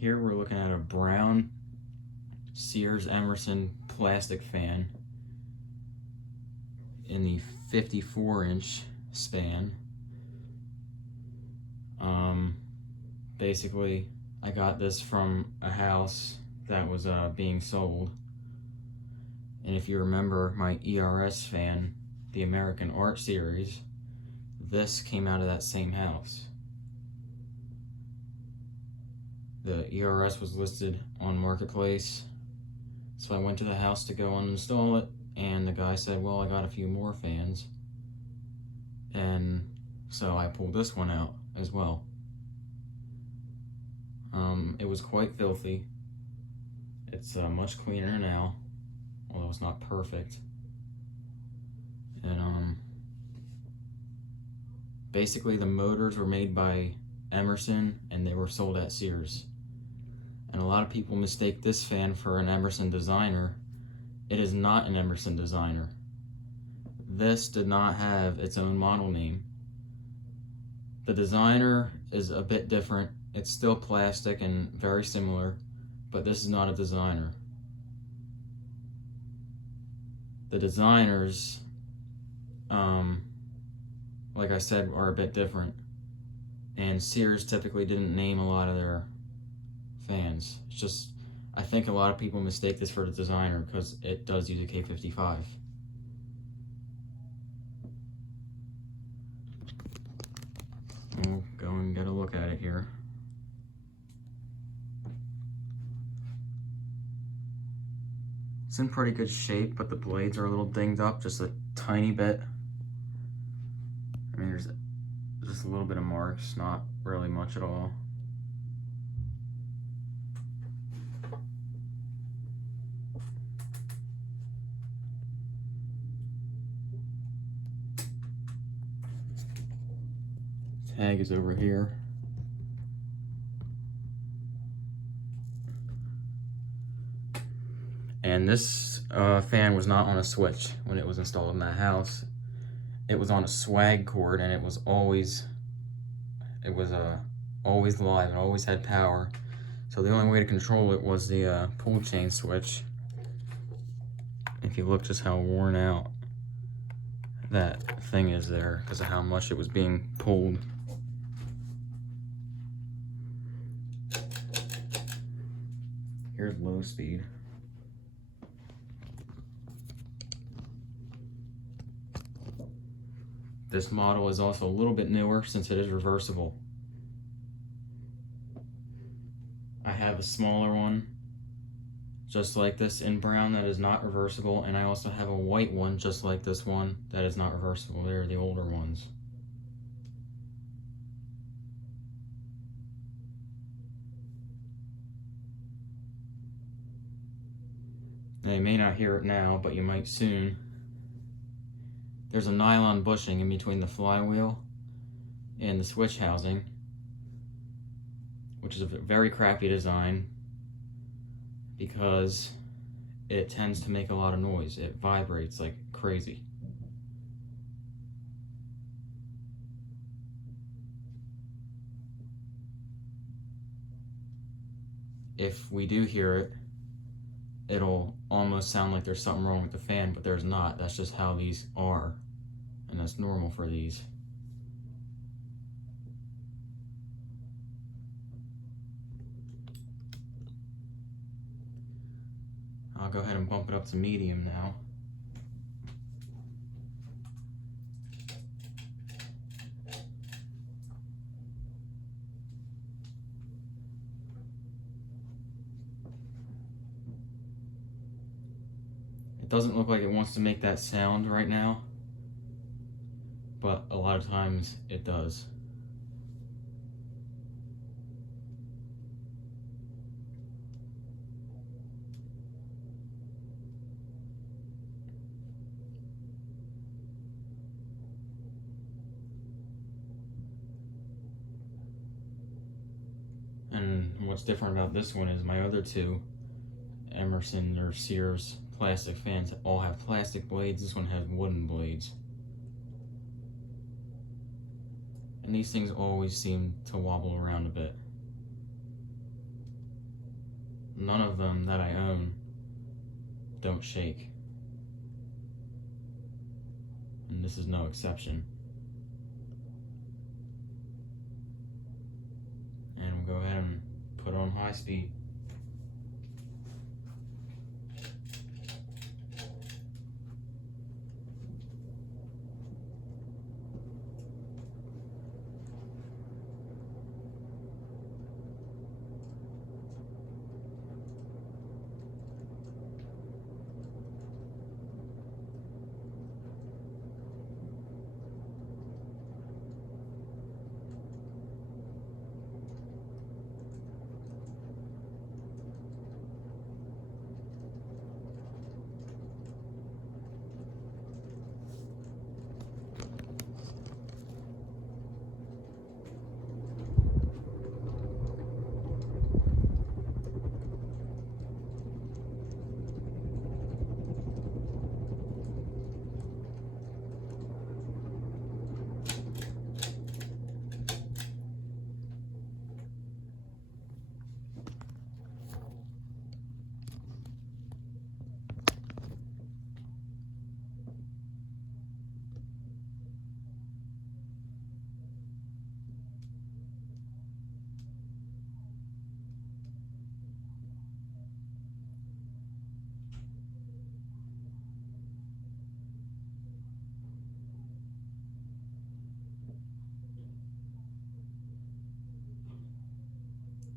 Here we're looking at a brown Sears Emerson plastic fan in the 54-inch span. Basically, I got this from a house that was being sold. And if you remember my ERS fan, the American Art Series, this came out of that same house. The ERS was listed on Marketplace, so I went to the house to go uninstall it, and the guy said, well, I got a few more fans, and so I pulled this one out as well. It was quite filthy. It's much cleaner now, although it's not perfect. And basically the motors were made by Emerson and they were sold at Sears. And a lot of people mistake this fan for an Emerson designer. It is not an Emerson designer. This did not have its own model name. The designer is a bit different. It's still plastic and very similar, but this is not a designer. The designers, like I said, are a bit different. And Sears typically didn't name a lot of their fans. It's just, I think a lot of people mistake this for the designer because it does use a K55. We'll go and get a look at it here. It's in pretty good shape, but the blades are a little dinged up, just a tiny bit. I mean, there's just a little bit of marks, not really much at all. Tag is over here. And this fan was not on a switch when it was installed in that house. It was on a swag cord, and it was always live and always had power. So the only way to control it was the pull chain switch. If you look just how worn out that thing is there because of how much it was being pulled. Here's low speed. This model is also a little bit newer since it is reversible. I have a smaller one just like this in brown that is not reversible, and I also have a white one just like this one that is not reversible. They're the older ones. Now, you may not hear it now, but you might soon. There's a nylon bushing in between the flywheel and the switch housing, which is a very crappy design because it tends to make a lot of noise. It vibrates like crazy. If we do hear it, it'll almost sound like there's something wrong with the fan, but there's not. That's just how these are, and that's normal for these. I'll go ahead and bump it up to medium now. It doesn't look like it wants to make that sound right now, but a lot of times it does. And what's different about this one is my other two Emerson or Sears plastic fans all have plastic blades. This one has wooden blades. And these things always seem to wobble around a bit. none of them that I own don't shake. And this is no exception. And we'll go ahead and put on high speed.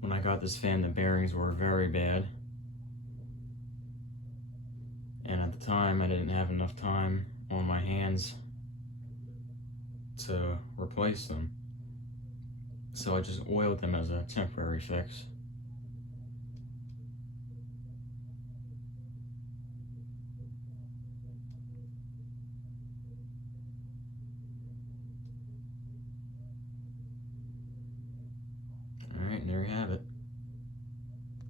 When I got this fan, the bearings were very bad. And at the time, I didn't have enough time on my hands to replace them. So I just oiled them as a temporary fix.